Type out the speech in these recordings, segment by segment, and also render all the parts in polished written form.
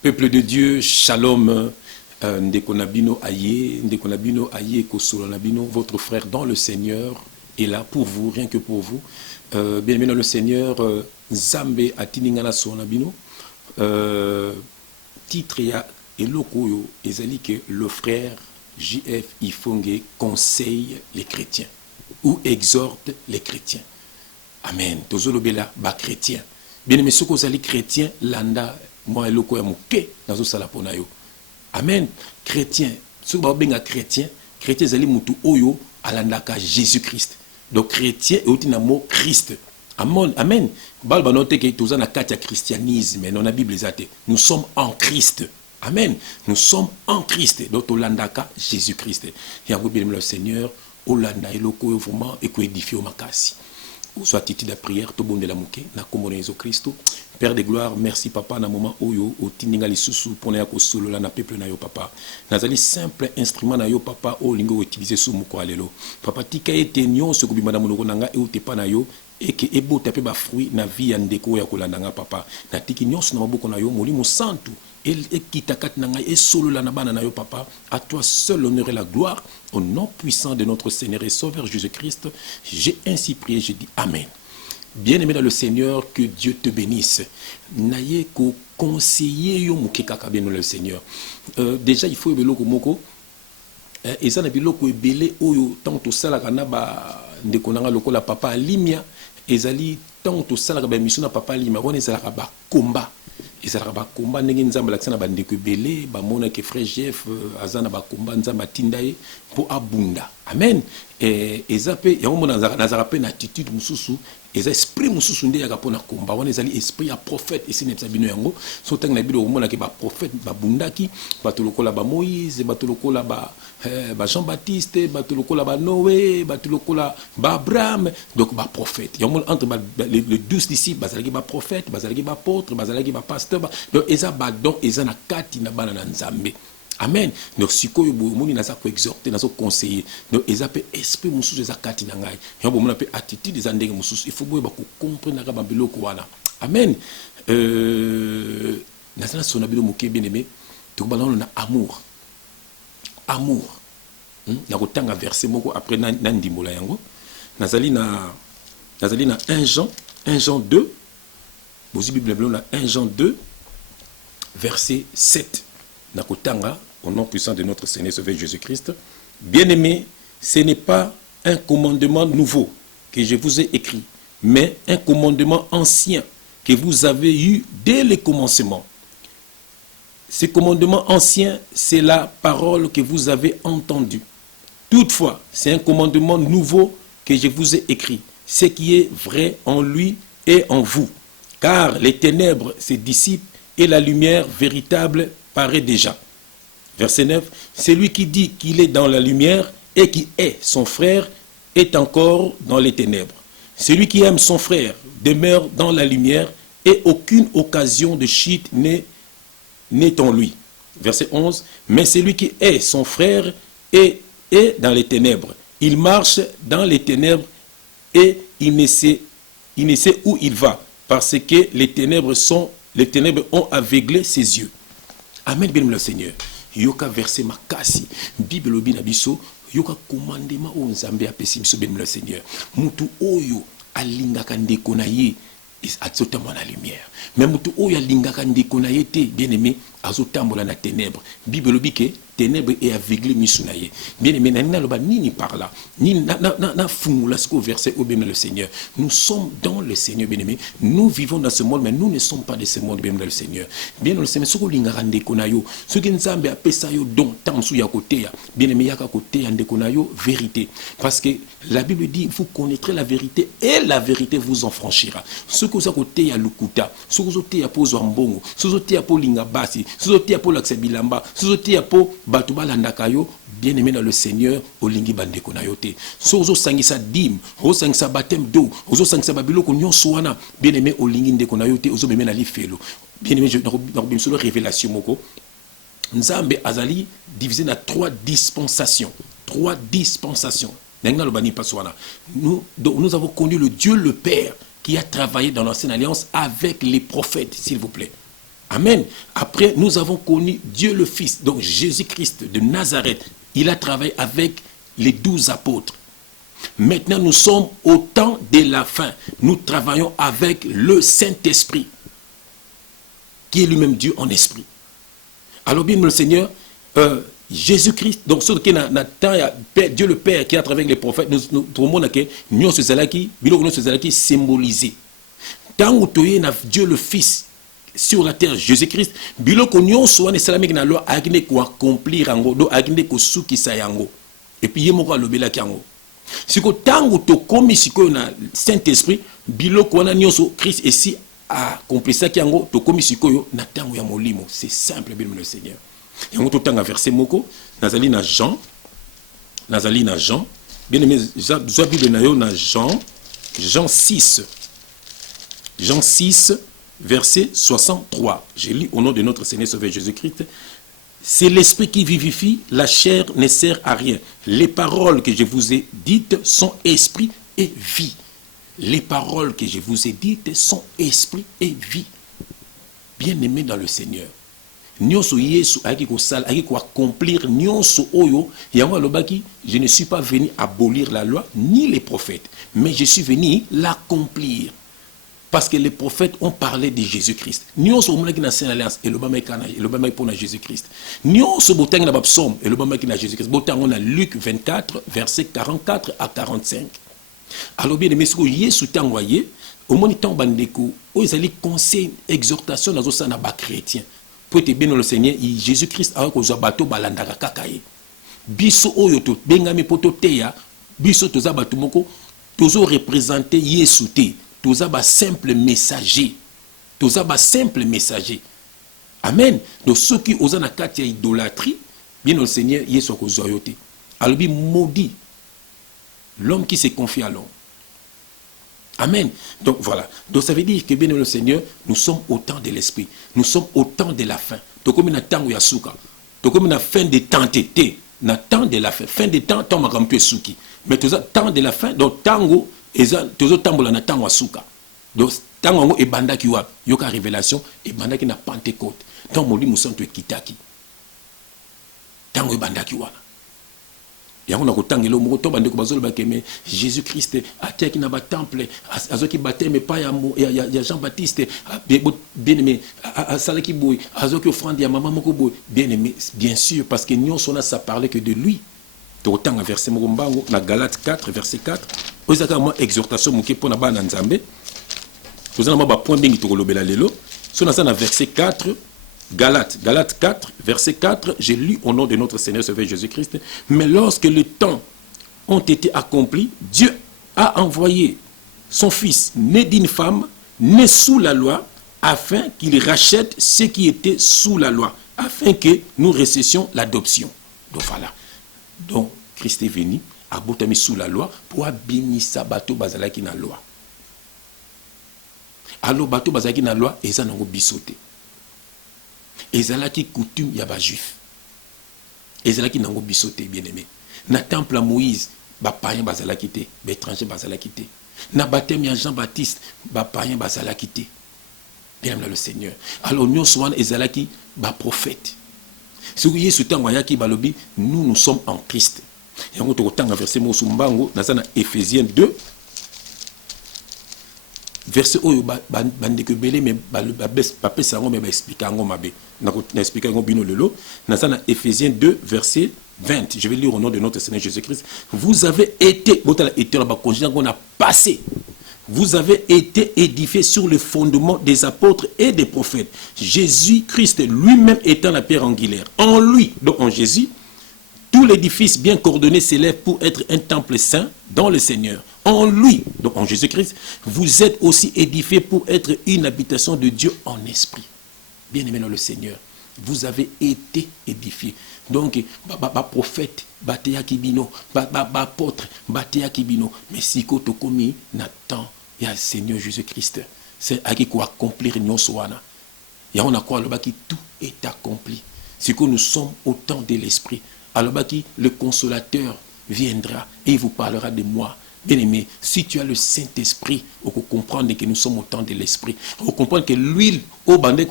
Peuple de Dieu, shalom. Ndekonabino aye kosolonabino, votre frère dans le Seigneur est là pour vous, rien que pour vous. Bien-aimé dans le Seigneur, Nzambe atiningana sonabino. Titre ya elokoyo ezali que le frère JF Ifongue conseille les chrétiens ou exhorte les chrétiens. Amen. Tozolobela ba chrétien. Bien-aimé, ce que vous allez chrétien, landa moi eloko ya muke nazo sala pona yo. Amen. Chrétien, ce que vous avez chrétien, chrétien zali mutu oyo alandaka Jésus-Christ. Donc chrétien et aussi mot Christ. Amen. Amen. Balba note que tous en katia christianisme, non la Bible zate. Nous sommes en Christ. Amen. Nous sommes en Christ. Donc olandaka Jésus-Christ. Et à vous bien le Seigneur, olanda eloko vraiment et ko édifier au makasi. Soit titi de prière, tout bon de la mouké, na komone Jésus Christ. Père de gloire, merci papa, na moment oyo, o tininga li susu, pona yako solo la na peuple na yo papa. Nazali simple instrument na yo papa, o lingo utiliser sous mouko alelo. Papa tika ete nyon se kubi madame monoko nanga e utepa na yo, et que ebo tape ba fruit na vie ya ndeko ya kolandanga papa. Na tiki nyon se na maboko na yo, molimo santu. Et qui t'a nanga et solo la nabana na yo papa, à toi seul l'honneur et la gloire, au nom puissant de notre Seigneur et Sauveur Jésus-Christ, j'ai ainsi prié, j'ai dit Amen. Bien-aimé dans le Seigneur, que Dieu te bénisse. Naye ko conseiller yo muke kaka bien dans le Seigneur. Déjà il faut ebeloko moko. Et ça na biloko ebele oyo tant to sala kana ba ndeko nanga lokola papa Limia, ezali tant to sala ba mission na papa Limia, on ezala ba combat. Et ça va combat ndenge nzamba lakisa na bandeko belé ba mona que frère Jeff azana ba combat nzamba tindaye pour abunda. Amen. Et ezape ya mona nazara pe na attitude mususu, eza esprit mususu nde ya kapona combat. On ezali esprit ya prophète et sinepsa bino yango. So tang na bino mona ke ba prophète ba bundaki, ba tolokola ba Moïse, ba tolokola ba Jean-Baptiste, ba tolokola ba Noé, ba tolokola ba Abraham, donc ba prophète. Ya mona entre les 12 disciples, bazalaki ba prophète, bazalaki ba apôtre, bazalaki ba pasteur. Donc eza ba don eza na kati na bana na Nzambe. Amen. Donc si ko yobo moni na za ko exhorter na zo conseiller. Donc eza pe esprit mususu eza kati na ngai. Yobo mona pe attitude eza ndenge mususu. Il faut boyeba ko comprendre na ba biloko wana. Amen. Na sona bilo moke bien aimé. To ba na amour. Amour. Na ko tanga verset moko après na ndimola yango. Nazali na 1 Jean 2. Bozi Bible blanc na 1 Jean 2 verset 7. Nakotanga au nom puissant de notre Seigneur Sauveur Jésus-Christ. Bien-aimés, ce n'est pas un commandement nouveau que je vous ai écrit, mais un commandement ancien que vous avez eu dès le commencement. Ce commandement ancien, c'est la parole que vous avez entendue. Toutefois, c'est un commandement nouveau que je vous ai écrit, ce qui est vrai en lui et en vous. Car les ténèbres se dissipent et la lumière véritable paraît déjà. Verset 9. Celui qui dit qu'il est dans la lumière et qui est son frère est encore dans les ténèbres. Celui qui aime son frère demeure dans la lumière et aucune occasion de chute n'est en lui. Verset 11. Mais celui qui est son frère est dans les ténèbres. Il marche dans les ténèbres et il ne sait où il va, parce que les ténèbres ont aveuglé ses yeux. Amen, bien le Seigneur. Yoka verset makasi. Bible obina biso. Yoka commandement o Nzambe apesi biso bien le Seigneur. Mutu oyo alingaka ndeko na ye azotambola na lumière. Mais mutu oyo alingaka ndeko na ye te, bien aimé, azotambola na ténèbres. Bible obike ténèbres et aveuglé misu na ye. Bien aimé, na loba nini par là. Ni na fumula sko verset au bien le Seigneur. Nous sommes dans le Seigneur, bien aimé. Nous vivons dans ce monde, mais nous ne sommes pas de ce monde, bien le Seigneur. Bien le Seigneur, ce que lingaka ndeko na yo, ce que Nzambe apesa yo don tamsu ya kote ya. Bien aimé, yaka kote ya ndeko na yo vérité. Parce que la Bible dit, vous connaîtrez la vérité et la vérité vous en franchira. Ce que vous kote ya lukuta, ce que vous kote ya po zwambongo, ce que vous kote ya po lingabasi, ce que vous kote ya po laksebilamba, ce que vous kote ya po batuba landakayo, bien aimé dans le Seigneur, olingi bandeko na yo te. Sozo sangisa dim, ozo sangisa baptême d'eau, ozo sangisa babiloko nyonso wana, bien aimé olingi ndeko na yo te, ozo bemena li felo. Bien aimé, dans la révélation moko, Nzambe azali divisé dans 3 dispensations. 3 dispensations. Nous avons connu le Dieu le Père qui a travaillé dans l'ancienne alliance avec les prophètes, s'il vous plaît. Amen. Après, nous avons connu Dieu le Fils, donc Jésus-Christ de Nazareth. Il a travaillé avec les 12 apôtres. Maintenant, nous sommes au temps de la fin. Nous travaillons avec le Saint-Esprit, qui est lui-même Dieu en esprit. Alors bien, le Seigneur, Jésus-Christ, donc ce qui est Dieu le Père qui a travaillé avec les prophètes, nous trouvons que nous sommes symbolisés. Tant que tu es Dieu le Fils sur la terre, Jésus-Christ, biloko nyonso wana salami na loi akine ko accomplir ango do akine ko sukisa yango. Et puis yemo ko lobela kango. Siko tango to komi siko na Saint-Esprit, biloko wana nyonso Christ ici accompli ça kango to komi siko yo na tango ya molimo. C'est simple bien le Seigneur. Yango to tanga verset moko nazali na Jean. Bien aimé, zo Bible na yo na Jean 6. Jean 6 verset 63. Je lis au nom de notre Seigneur Sauveur Jésus-Christ. C'est l'esprit qui vivifie, la chair ne sert à rien. Les paroles que je vous ai dites sont esprit et vie. Les paroles que je vous ai dites sont esprit et vie. Bien-aimés dans le Seigneur. Nyonso Yesu aki ko accomplir nyonso oyo yango lobaki, je ne suis pas venu abolir la loi ni les prophètes, mais je suis venu l'accomplir. Parce que les prophètes ont parlé de Jésus-Christ. Nous sommes dans l'ancienne alliance et le bama pour Jésus-Christ. Nous sommes dans la psaume et le bama pour Jésus-Christ. On a Luc 24, versets 44 à 45. Alors bien aimé, ce que Jésus t'a envoyé, au moment où bandeko, ils allaient conseil, exhortation dans les chrétiens. Pour être bien dans le Seigneur, Jésus-Christ a eu bateau balandaka kakaye. Biso oyoto bengami poto teya, biso toza bato moko, tozo représenter Yesu te. Tous ba simple messager. Amen. Donc ceux qui osent na katia idolâtrie, bien le Seigneur, Yesu ko zoyote. Alors bi maudit l'homme qui se confie à l'homme. Amen. Donc voilà. Donc ça veut dire que bien le Seigneur, nous sommes au temps de l'esprit. Nous sommes au temps de la fin. Donc comme na tango ya suka. Donc comme na fin de temps tété, na temps de la fin. Fin de temps, temps makampe suki. Mais tout ça temps de la fin, donc tango tozo tambola na tango asuka. Donc tango ngo ebandaki wa yoka révélation ebandaki na Pentecôte. Tant molimo santo ekitaki. Tango ebandaki wa. Yango na kotangelo moko to bandeko bazolo bakeme Jésus-Christ ateki na ba temple azoki baptême pa ya Jean-Baptiste bien-aimé asalaki boy azoki offrande ya maman moko boy bien-aimé bien sûr parce que nous on a ça parler que de lui. Autant verset Murumbango, na Galates 4, verset 4. Vous avez une exhortation pour na Nzambe. Vous avez un point bien qui lobela lelo. Sur na verset 4, Galates 4, verset 4, j'ai lu au nom de notre Seigneur Sauveur Jésus-Christ. Mais lorsque les temps ont été accomplis, Dieu a envoyé son Fils, né d'une femme, né sous la loi, afin qu'il rachète ceux qui étaient sous la loi, afin que nous recevons l'adoption. Donc voilà. Donc, Christ est venu, a botami sous la loi, pour abîmer sa bateau bazalaki na loi. Alors, bateau bazalaki na loi, et ça n'a pas bisoté. Et ça n'a pas coutume, il y a pas juif. Et ça n'a pas bisoté, bien aimé. Na temple à Moïse, ba païen bazalaki te, ba étranger bazalaki te. Na baptême ya Jean-Baptiste, ba païen bazalaki te. Bien aimé le Seigneur. Alors, nous sommes ezalaki ba prophète. Si vous voyez, nous sommes en Christ. Et on a verset Mosumbango, dans Ephésiens 2, verset où bandeke belé mais papé sango mais expliquer ngo mabe na expliquer ngo bino lelo na Ephésiens 2 verset 20. Je vais lire au nom de notre Seigneur Jésus-Christ. Vous avez été on a passé. Vous avez été édifiés sur le fondement des apôtres et des prophètes. Jésus-Christ lui-même étant la pierre angulaire. En lui, donc en Jésus, tout l'édifice bien coordonné s'élève pour être un temple saint dans le Seigneur. En lui, donc en Jésus-Christ, vous êtes aussi édifiés pour être une habitation de Dieu en esprit. Bien-aimés dans le Seigneur, vous avez été édifiés. Donc, prophète, batéa kibino, apôtre, batéa kibino, mais si koto komi n'attend. Il y a le Seigneur Jésus-Christ. C'est à qui quoi accomplir nos soins. Et on a quoi le qui tout est accompli. C'est que nous sommes au temps de l'esprit. Alors qui le consolateur viendra et il vous parlera de moi. Bien-aimé, si tu as le Saint-Esprit, on peut comprendre que nous sommes au temps de l'Esprit. On peut comprendre que l'huile, au bandé,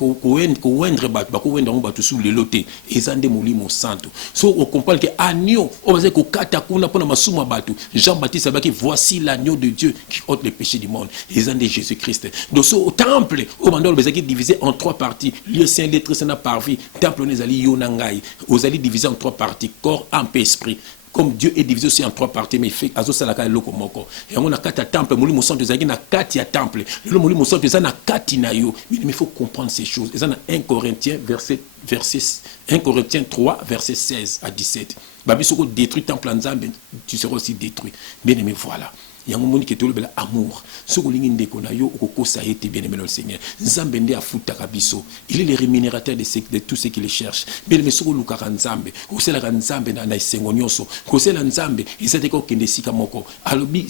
sous le loté, et zande molimo santo. So, on comprend que agneau, on va dire que katakuna pour masuma batu. Jean-Baptiste a dit voici l'agneau de Dieu qui ôte les péchés du monde. Et zande Jésus-Christ. Donc, au temple, au bandé, on va dire divisé en 3 parties. Lieu saint, lettre saint, parvis. Temple, on est allé yonangai. On est divisé en 3 parties. Corps, âme, esprit. Comme Dieu est divisé aussi en 3 parties, mais il fait azo salaka eloko moko. Et on a 4 temples, moli mo santo zaki na 4 temple. Le moli mo santo na 4 na yo. Mais il faut comprendre ces choses. Et ça dans 1 Corinthiens 1 Corinthiens 3 verset 16 à 17. Babi soko détruit temple nzambe, tu seras aussi détruit. Bien aimé, voilà. Il y a un moment qui est le amour. Ce que l'on a yo oko sa été bien aimé le Seigneur. Nzambe ndé afuta kabiso. Il est le rémunérateur de tous ceux qui le cherchent. Bien aimé soko luka nzambe. Kosela nzambe na isengo nyonso. Kosela nzambe isate ko kende sika moko. Alobi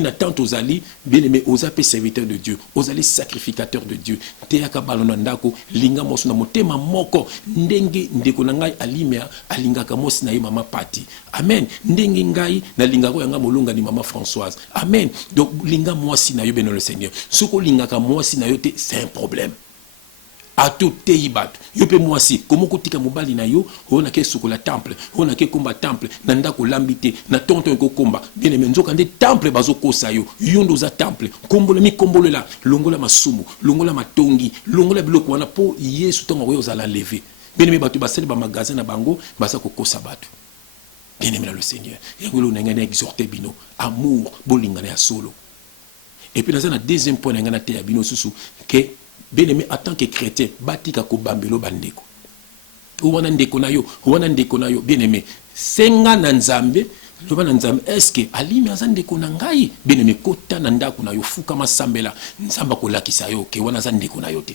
na tant aux ali bien aimé aux appels serviteurs de Dieu, aux ali sacrificateurs de Dieu. Te akabalona ndako linga moso na motema moko ndenge ndeko na ngai alimea alingaka mosi na ye mama Pati. Amen. Ndenge ngai na lingako yanga molonga ni mama Françoise. Amen. Donc, linga moi si na yo beno le Seigneur. Ce que linga ka moi si na yo te, c'est un problème. A tout te yibat. Yo pe moi si. Comment kotika mobali na yo, on a ke sukola temple, on a ke komba temple, nanda ko lambite, na tonton ko komba. Bien aimé, nzoka nde temple bazo kosa yo. Yondo za temple. Kombolo mi kombolo la, longola masumu, longola matongi, longola biloko wana po Yesu tonga ko za la lever. Bien aimé, batu basali ba magasin na bango, basa ko kosa batu. Bien aimé dans le Seigneur. Et nous avons exhorté bino amour bolingane ya solo. Et puis dans un deuxième point ngana te ya bino susu que bien aimé en tant que chrétien batika ko bambelo bandeko. Wana ndeko na yo bien aimé. Senga na nzambe loba na nzambe est-ce que alimi azande ko na ngai bien aimé kota na ndako na yo fuka masambela nzamba ko lakisa yo ke wana zande ko na yo te.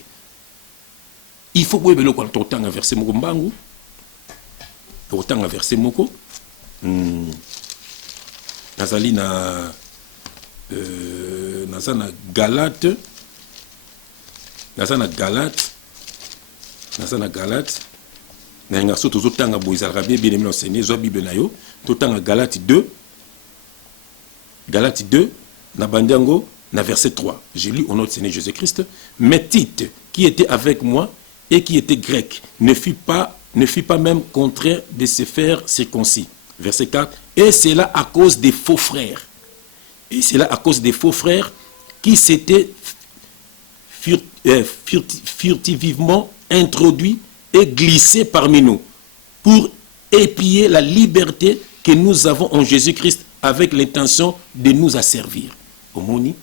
Il faut que belo ko totanga verset moko mbangu. Totanga verset moko nazali na Galate na nga so tozotanga boizalaka bien aimé au Seigneur zo Bible na yo totanga Galate 2 na bandiango na verset 3. J'ai lu au nom du Seigneur Jésus-Christ. Mais Tite qui était avec moi et qui était grec ne fut pas même contraint de se faire circoncis. Verset 4. Et c'est là à cause des faux frères. Qui s'étaient furtivement introduits et glissés parmi nous pour épier la liberté que nous avons en Jésus-Christ avec l'intention de nous asservir. Bomoni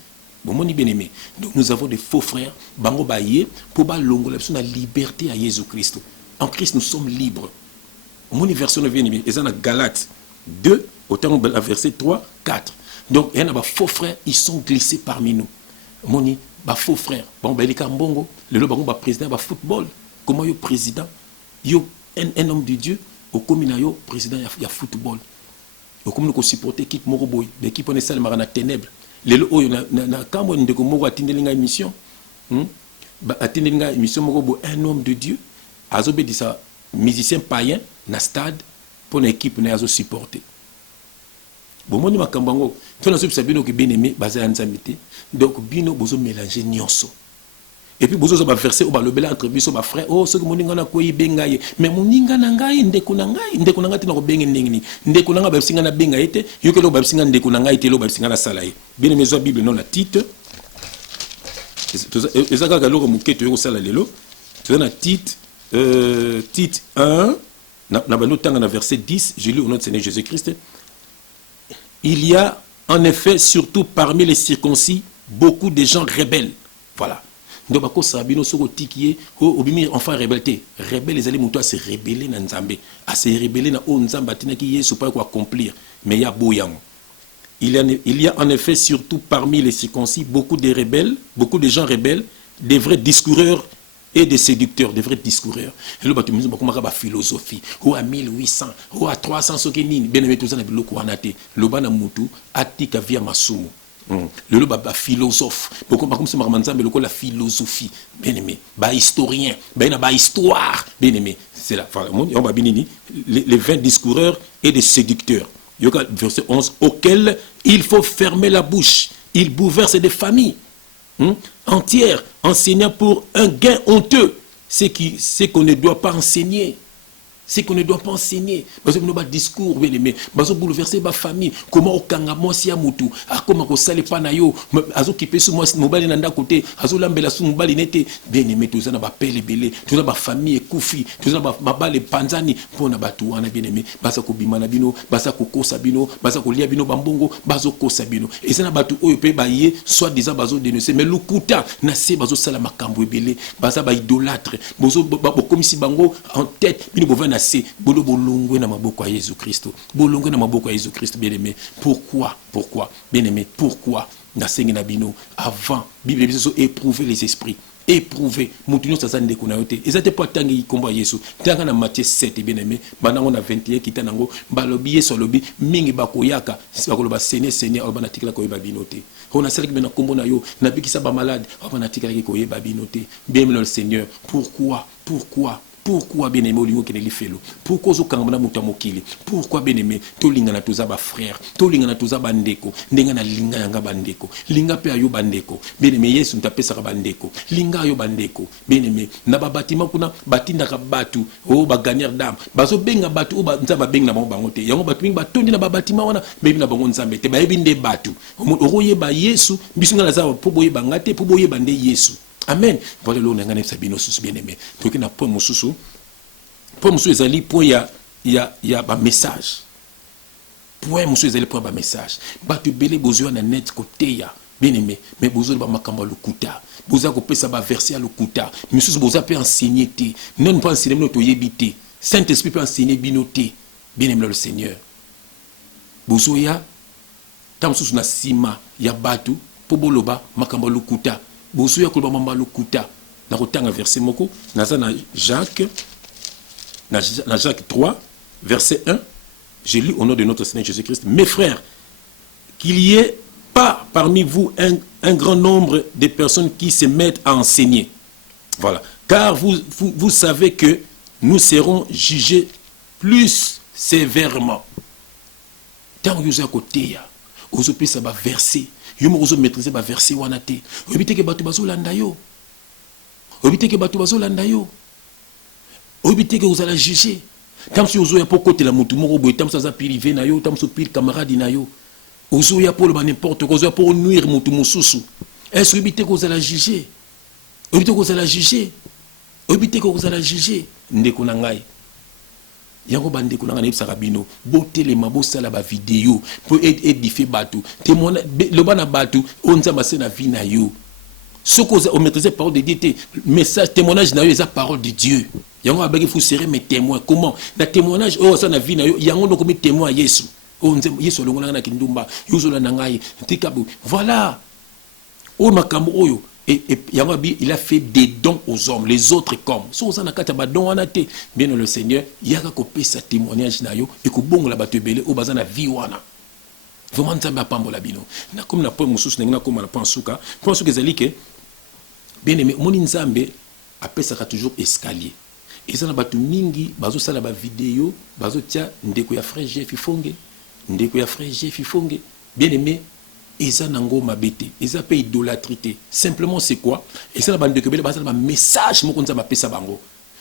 bien-aimé. Donc nous avons des faux frères. Bango baye pour balongo la liberté à Jésus-Christ. En Christ nous sommes libres. Mon version bien-aimé, et ça dans Galates 2, autant verset 3, 4. Donc, il y a des faux frères, ils sont glissés parmi nous. Moni, faux frères. Bon, il y a un président de football. Comment il y a président? Il y a un homme de Dieu, au commun, il y a président de football. Au commun, il y a supporté l'équipe Moroboy, l'équipe on est salle marana ténèbres. Les lots, il y a une émission. Un homme de Dieu, Azobe dit ça. Musicien païen na stade pour l'équipe na yazo supporter. Bon moni makambango to na so bino ke bien aimé basé en nzambité. Donc bino bozo mélanger nyonso. Et puis bozo ba verser o ba lobela entre biso ba frère oh ce que moninga na ko yibenga ye mais moninga na ngai ndeko na ngai te na ko benga ndengini ndeko na ngai ba singa na benga ete yoke lo ba singa ndeko na ngai te lo ba singa na sala ye. Bien aimé zo Bible non la Tite. Ezaka ka loko muketo yo sala lelo. Tu na Tite Tite 1, dans verset 10, j'ai lu au nom de Seigneur Jésus-Christ. Il y a en effet, surtout parmi les circoncis, beaucoup de gens rebelles. Voilà. Donc, bako sabino soko tikiye, obimi enfin rebelleté. Rebelle, les allés à se rebeller dans Nzambe, à se rebeller dans Nzamba, qui est pas quoi accomplir. Mais il y a boyang. Il y a en effet, surtout parmi les circoncis, beaucoup de gens rebelles, des vrais discoureurs et des séducteurs, des vrais discoureurs. Et là, tu me dis, comment la philosophie, ou à 1800, ou à 300, ce qui est bien aimé, tout ça, le kouanate, le bana mutu, atika via masumu. Le philosophe, comme ça, le la philosophie, bien aimé, historien, histoire, bien aimé. C'est là, on va les 20 discoureurs et des séducteurs. Verset 11, auquel il faut fermer la bouche. Il bouleverse des familles entières, enseignant pour un gain honteux ce qu'on ne doit pas enseigner. C'est qu'on ne doit pas enseigner. Parce que nous avons un discours, bien aimé. Parce que bouleverser ma famille. Comment au kangamo si amutu. Ah, comment au sale panayo. Azo qui peut sous moi, mobile nanda côté. Azo lambela sous mobile nete. Bien aimé, tout ça n'a pas pelle belé. Tout ça ma famille est koufi. Tout ça ma bale panzani. Pour na batu wana bien aimé. Basa ko bimana bino. Basa ko kosa bino. Basa ko lia bino bambongo. Baso kosa bino. Et ça na batu oyo pe baye. Soit disant baso dénoncer. Mais lukuta. Na se baso sala makambo ebele. Basa ba idolâtre. Bozo comme si bango en tête. Bino bovana c'est bolo bolongwe na maboko ya Jésus Christ. Bolongwe na maboko ya Jésus Christ, bien aimé. Pourquoi bien aimé, pourquoi na sengi na bino avant Bible dit éprouver les esprits. Éprouver mutuno sasa ndeko na yote. Ezate po tangi komba Yesu. Tanga na Matthieu 7 bien aimé. Banango na 21 kitanango balobi Yesu lobi mingi bakoyaka bakoloba Seigneur obana tikala ko yeba binote. On a celle qui mena kombo na yo na bikisa ba malade obana tikala ko yeba binote. Bien aimé le Seigneur. Pourquoi bien aimé olingo keneli felo? Pourquoi zo kangana muta mokili? Pourquoi bien aimé tolinga na toza ba frère, tolinga na toza bandeko, ndenga na linga yanga bandeko, linga pe ayo bandeko. Bien aimé Yesu ntapesa ka bandeko, linga ayo bandeko. Bien aimé na ba batima kuna batinda ka batu, o ba gagner d'âme. Bazo benga batu o ba nzamba benga na bango te. Yango batu mingi batondi na ba batima wana, bebi na bango nzambe te. Ba yebinde batu. Oye ba Yesu, bisunga na za po boye bangate, po boye bande Yesu. Amen. Voilà l'on a gagné Sabino sous bien aimé. Donc il n'a pas mon sous. Pour monsieur Ezali point il y a un message. Point monsieur Ezali point un message. Batu belé besoin na net côté ya bien aimé. Mais besoin ba makamba le kuta. Besoin ko pesa ba verser à le kuta. Monsieur besoin peut enseigner té. Non pas enseigner notre yebité. Saint-Esprit peut enseigner binoté. Bien aimé le Seigneur. Besoin ya tam sous na sima ya batu po boloba makamba le kuta. Bosuya ko bamba lokuta na kotanga verset moko naza na Jacques 3 verset 1. J'ai lu au nom de notre Seigneur Jésus-Christ, mes frères, qu'il y ait pas parmi vous un grand nombre de personnes qui se mettent à enseigner. Voilà, car vous savez que nous serons jugés plus sévèrement. Tant que vous êtes à côté, vous avez ça va verser. Yo mo maîtriser ba verset wana te. Obité ke batu bazo landa yo. Obité ke batu bazo landa yo. Obité ke vous allez juger. Tam si ozo ya poko te la mutu moko boy tam sa privé na yo, tam so pile camarade na yo. Ozo ya pour le n'importe quoi, ozo ya pour nuire mutu mususu. Est-ce obité que vous allez juger? Obité que vous allez juger. Obité que vous allez juger. Ndeko na ngai. Yango bande ko nanga nebisa kabino botele mabosala ba vidéo pour édifier batu témoignage le bana batu onza masena vie na yo soko o maîtriser parole de Dieu message témoignage na yo eza parole de Dieu yango abaki faut serrer mes témoins comment na témoignage o ça na vie na yo yango ndoko mi témoin Yesu onze Yesu longola na kindumba yuzo na ngai tikabu voilà o makambo oyo. Et Yamabi, il a fait des dons aux hommes, les autres comme. Si on a fait des dons, bien le Seigneur, il a coupé sa témoignage et que bon la batte belé au bazar la vie wana. Vraiment ça m'a pas mon labino. Na comme na pas musus na comme na pensuka, pense que zalike bien aimé mon nzambe appelle ça toujours escalier. Et ça na batu mingi bazo sala ba vidéo, bazo tia ndeko ya frère Jeff Fonge, ndeko ya frère Jeff Fonge. Bien aimé Eza nango mabete, eza pe idolâtrie. Simplement c'est quoi? Et ça la bande de kebele ba ça message mo konza mapesa bango.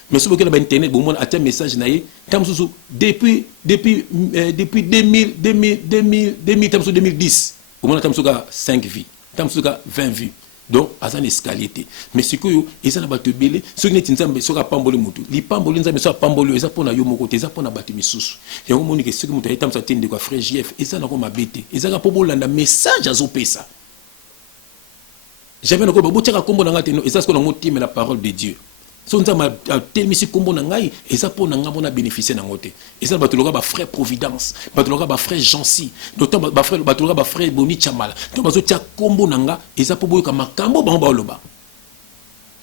Mais sur le internet bon a un message naie tam susu depuis 2000 tam susu 2010. Au moins tam susu 5 vies, tam susu 20 vues. Donc azan escalier. Mais ce que eza na bato belé, ce qui nzambe soka pamboli mutu. Li pamboli nzambe soka pamboli eza pona yo moko te eza pona bato misusu. Et on moni que ce que mutu etam sa tende ko frère JF, eza na ko mabete. Eza ka pobo landa message azo pesa. Jamais na ko ba botika kombo na ngate no eza ce que na motime la parole de Dieu. So nzamba telmisi kombo na ngai eza pona ngamo na bénéficier na ngote. Eza bato loka ba frère Providence, bato loka ba frère Jancy, d'autant ba frère bato loka ba frère Boni Chamala. Donc bazo tia kombo na nga eza po boyo ka makambo ba loba.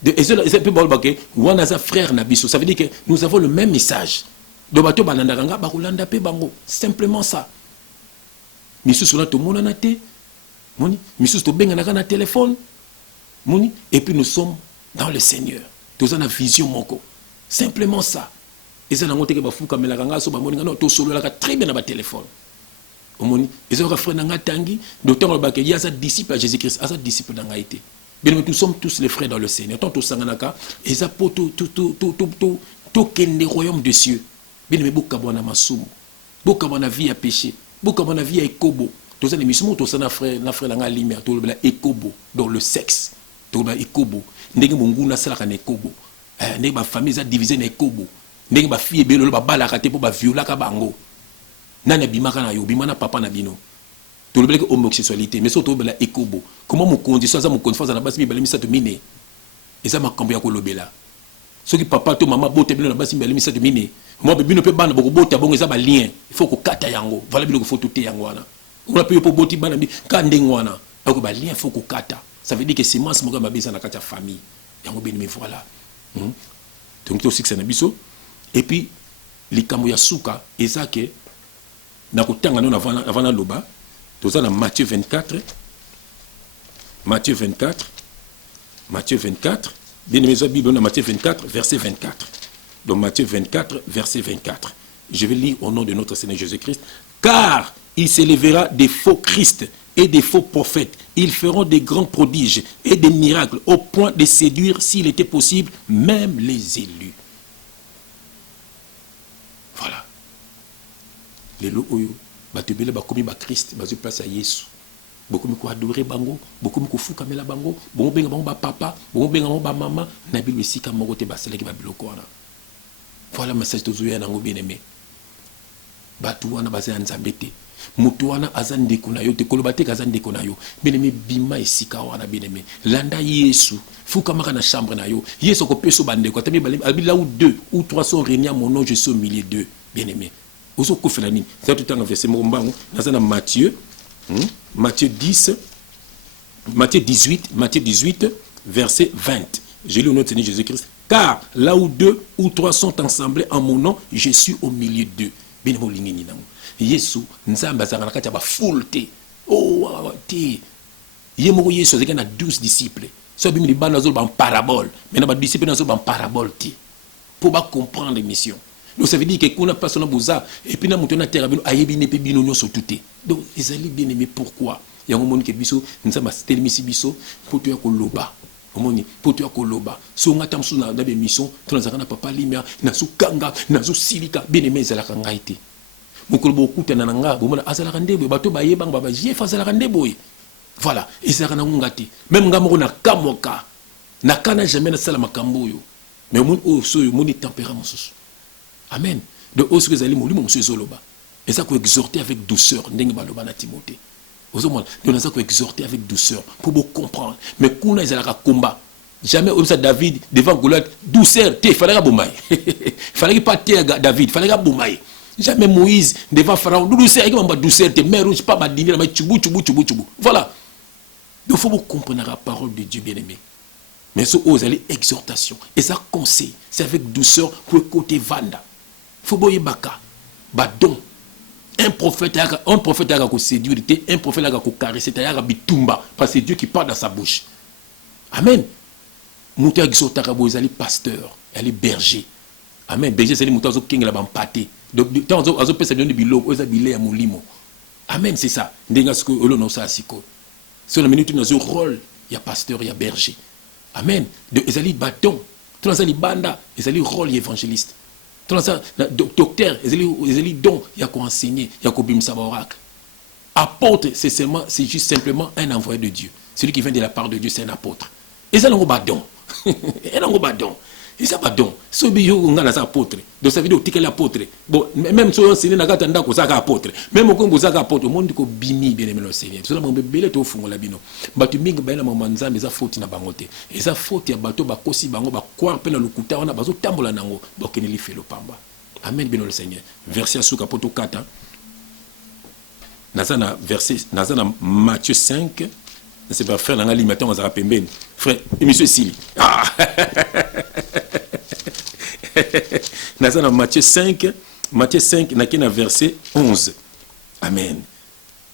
De eza pe ba loba ke wana za frère na biso. Ça veut dire que nous avons le même message. Do bato bananda nga ba kolanda pe bango. Simplement ça. Misu sona to mona na te. Moni, misu to benga na téléphone. Moni, et puis nous sommes dans le Seigneur. Tous en a vision moko. Simplement ça. Et ça n'a pas été que bafuka mais la ganga so ba moninga no to solo la très bien na ba téléphone. omoni ezaka frère nanga tangi docteur Olobake il y a sa disciple à Jésus-Christ à sa disciple nanga été bien nous sommes tous les frères dans le Seigneur tant au sanganaka et ça pour tout kende royaume des cieux bien mais beaucoup kabona masumu beaucoup kabona vie à péché beaucoup kabona vie à ekobo tous les missions tous na frère nanga limia tout le ekobo dans le sexe tout le ekobo ndenge mungu na sala kana ekobo ndenge ba famille za divisé na ekobo ndenge ba fille belo ba bala kate po ba viola ka bango nana bimaka na yo bimana papa na bino to le que homosexualité mais surtout bela ekobo comment mon condition ça mon condition na basi bela misatu mine et ça makambo ya kolobela soki papa to mama bote bino na basi bela misatu mine moi bino pe bana boko bota bongo ça ba lien il faut ko kata yango voilà bino ko faut tout yango wana on a pu po boti bana bi ka ndenge wana donc ba lien faut ko kata ça veut dire que semence mo ba bisa na kata famille yango bino mais voilà donc to six na biso et puis likambo ya suka eza que na kotanga non avant na loba toza na Matthieu 24 bien aimé la Bible dans Matthieu 24 verset 24 donc Matthieu 24 verset 24 je vais lire au nom de notre Seigneur Jésus-Christ car il s'élèvera des faux Christ et des faux prophètes ils feront des grands prodiges et des miracles au point de séduire s'il était possible même les élus. Voilà. Les lots oyo batebele bakomi ba Christ bazu place à Yesu. Bokomi ko adorer bango, bokomi ko fuka mela bango, bongo benga bango ba papa, bongo benga bango ba maman, na bilu esika moko te basele ki ba biloko wana. Voilà message tozuya nango bien-aimé. Batu wana bazana nzambe te. Mutu wana azande kuna yo te koloba te kazande kuna yo. Bien-aimé bima esika wana bien-aimé. Landa Yesu, fuka maka na chambre na yo. Yesu ko peso bande ko tami là où 2 ou 3 sont réunis à mon nom, je suis au milieu d'eux, bien-aimé. Ozo ko felani. C'est tout en verset mbango, na Matthieu Matthieu 18, verset 20. J'ai lu au nom de Seigneur Jésus-Christ. Car là où 2 ou 3 sont assemblés en mon nom, je suis au milieu d'eux. Bien mo lingeni nango. Yesu nzamba zanga nakati ba full te. Oh te. Yemoko Yesu azeka na 12 disciples. So bimi libana zo ba parabole. Mais na ba disciples na zo ba parabole te. Pour ba comprendre les missions. Donc ça veut dire que qu'on a pas son boza et puis na mutu na terre bino ayebi ne pe bino nyoso tuté. Donc ils allaient bien aimer pourquoi? Yango moni ke biso nzamba stelimisi biso pour to ya koloba. Omoni pour to ya koloba. So ngata msu na be mission tunazaka na papa limia na sukanga na zo silika bien aimé ezala kanga ite. Mokolo bokuta na nga bomona azala kandebo bato bayeba ngaba jef azala kandebo. Voilà, ezala na ngati. Même ngamoko na kamoka. Na kana jamais na sala makambo yo. Mais mon o so yo moni tempérament soso. Amen. De aussi que zali molimo monsieur Zoloba. Et ça qu'on exhorter avec douceur ndenge baloba na Timothée. Ozomona, on a ça qu'on exhorter avec douceur pour vous comprendre. Mais kuna ezalaka combat. Jamais comme ça David devant Goliath douceur te fallait bomai. Fallait pas te David, fallait bomai. Jamais Moïse devant Pharaon douceur qui m'a douceur te mais rouge pas ba dîner mais chubu. Voilà. Donc faut vous comprendre la parole de Dieu bien-aimé. Mais ce aux allez exhortation et ça conseil, c'est avec douceur pour côté vanda. Faut boyer baka ba don un prophète a ko séduire, un prophète a ko caresser, a bitumba parce que c'est Dieu qui parle dans sa bouche. Amen. Mouta exhortaka bo ezali pasteur, elle est berger. Amen. Berger c'est les mouta zo kinga ba mpaté. Donc tant azo pesa bien de biloko, oza bilé ya molimo. Amen, c'est ça. Ndenga siko olo no sa siko. Sur la minute dans un rôle, il y a pasteur, il y a berger. Amen. De ezali bâton, tout ezali banda, ezali rôle évangéliste. Tout ça docteur, ezali don, il y a quoi enseigner, il y a quoi bimsa oracle. Apôtre, c'est juste simplement un envoyé de Dieu. Celui qui vient de la part de Dieu, c'est un apôtre. Et ça n'en badon. Et n'en badon. Et ça badon. Ce bio on a la apôtre. Donc ça veut dire que l'apôtre. Bon, même si on s'est n'a qu'à tanda ko saka apôtre. Même au Congo saka apôtre, monde ko bimi bien aimé le Seigneur. Cela mon bébé to fungo la bino. Batu mingi ba na mama nzambe za faute na bangote. Et ça faute ya bato ba kosi bango ba kwa pe na lokuta wana bazo tambola nango. Donc ne li fait le pamba. Amen bien le Seigneur. Verset suka poto 4. Nazana verset nazana Matthieu 5. C'est pas frère dans l'alimentation on a pembeni. Frère, monsieur Sili. Ah. Nazana Matthieu 5 na verset 11. Amen.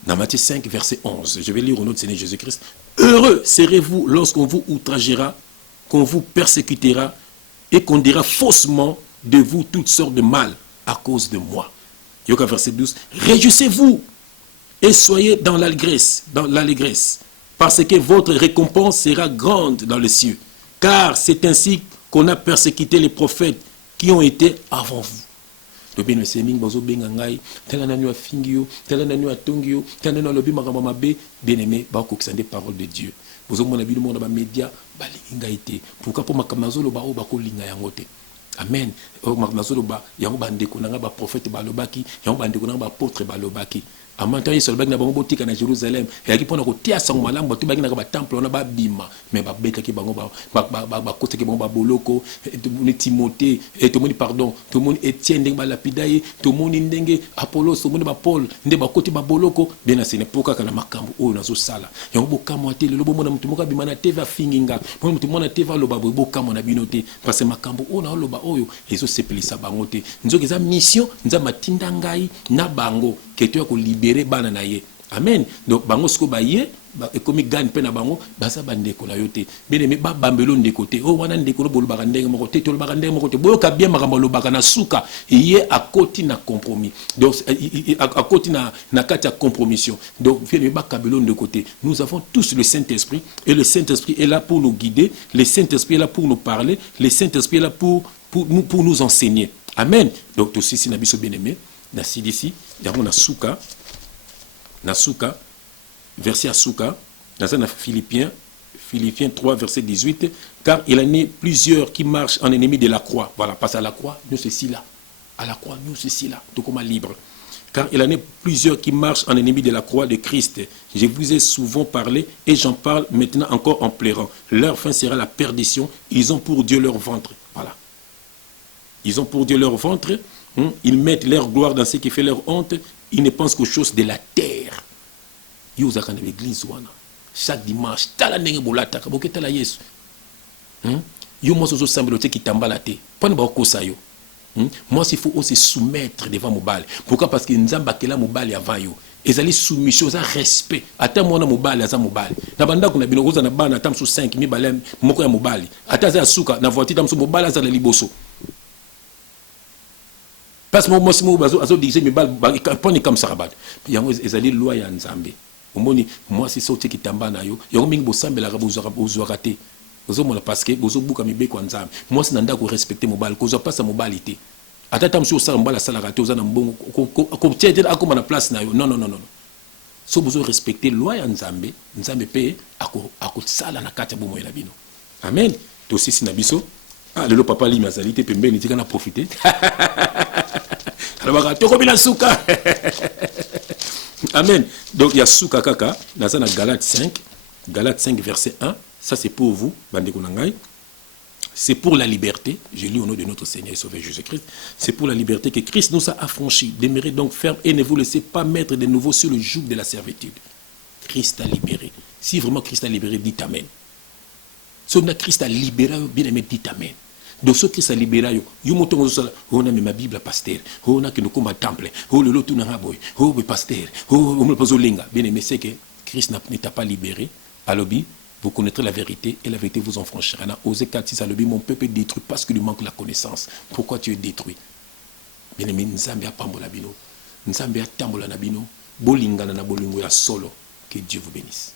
Dans Matthieu 5 verset 11, je vais lire au nom de Seigneur Jésus-Christ. Heureux serez-vous lorsqu'on vous outragera, qu'on vous persécutera et qu'on dira faussement de vous toutes sortes de mal à cause de moi. Yoka verset 12. Réjouissez-vous et soyez dans l'allégresse, parce que votre récompense sera grande dans les cieux. Car c'est ainsi qu'on a persécuté les prophètes qui ont été avant vous. To bien c'est ming bozo benga ngai tala nanu afingi yo tala nanu atongi yo tala nanu lobi makamba mabe bien aimé ba ko kisande parole de Dieu bozo mona bino mona ba média ba linga ité pourquoi pour makamba zo lo ba o ba ko linga yango te amen o makamba zo lo ba yango ba ndeko nanga ba prophète ba lobaki yango ba ndeko nanga ba apôtre ba lobaki amanta yeso lobaki na bango botika na Jérusalem et aki pona ko tia sango malamu bato baki na ba temple na ba bima mais ba betaki bango ba koteki bango ba boloko to moni Timothée et to moni pardon to moni Étienne ndenge ba lapidaye to moni ndenge Apollos to moni ba Paul ndenge ba koti ba boloko bien asene poka kana makambo o nazo sala yango bokamwa te lelo bomona mutu moka bima na TV finginga mona mutu mona TV loba bokamwa na binote parce que makambo o na loba oyo ezo sepelisa bango te nzoki za mission nza matinda ngai na bango que tu as libéré bana na ye amen donc bango sko ba ye ba ekomi gagne pe na bango baza bandeko na yote bien aimé ba bambelo ndeko te o wana ndeko lo bolobaka ndenge moko te to lobaka ndenge moko te boyoka bien makambo lobaka na suka ye akoti na compromis donc akoti na kati ya compromission donc bien aimé ba kabelo ndeko te nous avons tous le Saint-Esprit et le Saint-Esprit est là pour nous guider, le Saint-Esprit est là pour nous parler, le Saint-Esprit est là pour nous enseigner amen donc aussi si na biso bien aimé na sidisi yango na suka verset à suka dans Philippiens 3 verset 18 car il en est plusieurs qui marchent en ennemi de la croix voilà parce à la croix nous ceci là à la croix nous ceci là tout comme libre car il en est plusieurs qui marchent en ennemi de la croix de Christ. Je vous ai souvent parlé et j'en parle maintenant encore en pleurant. Leur fin sera la perdition. Ils ont pour Dieu leur ventre. Voilà. Ils ont pour Dieu leur ventre. Ils mettent leur gloire dans ce qui fait leur honte. Ils ne pensent qu'aux choses de la terre. Yo zakana l'église wana. Chaque dimanche, tala ndenge bolata ka boke tala Yesu. Yo mo so sambelo te kitambala te. Pona ba kosa yo. Moi il faut aussi soumettre devant mobile. Pourquoi? Parce que nzamba kela mobile avant yo. Ezali soumission, ça respect. Ata mona mobile aza mobile. Na banda kuna bino koza na bana tam so 5000 balem moko ya mobile. Ata za suka na voiture tam so mobile aza la liboso. Parce que moi, si je dis que comme ça, il y a des lois en Zambie. Moi, c'est ça qui tamba na yo. Il y a des gens qui ont raté. Parce que vous avez des gens moi, c'est nanda ko respecter mobile. Ko pas sa mobilité. Ata tam so sa mbala sala raté oza na mbongo. Ko tiete akoma na place na yo. Non. So vous respecter loi en Zambie. Nzambe pe ako sala na kati ya bomo na bino. Amen. To sisi na biso. Ah, le papa li mazalité pe mbeni tika na profiter. Alors, amen. Donc, il y a Souka Kaka, dans Galates 5, verset 1. Ça, c'est pour vous, Bandekunangai. C'est pour la liberté, je lis au nom de notre Seigneur et Sauveur Jésus-Christ, c'est pour la liberté que Christ nous a affranchis. Demeurez donc ferme et ne vous laissez pas mettre de nouveau sur le joug de la servitude. Christ a libéré. Si vraiment Christ a libéré, dites Amen. Si on a Christ a libéré, bien aimé, dites Amen. Donc ce qui s'est libéré, on a mis ma Bible à pasteur, on a que nous comme un temple, on le lot na boy, on le pasteur, on le pose au linga. Bien aimé, c'est que Christ n'est pas libéré. À l'objet, vous connaîtrez la vérité et la vérité vous en franchira. Osée 4:6 à l'objet, mon peuple est détruit parce qu'il lui manque la connaissance. Pourquoi tu es détruit? Bien aimé, Nzambe a pambola bino, Nzambe a tambola na bino, bolinga na bolingo ya solo. Que Dieu vous bénisse.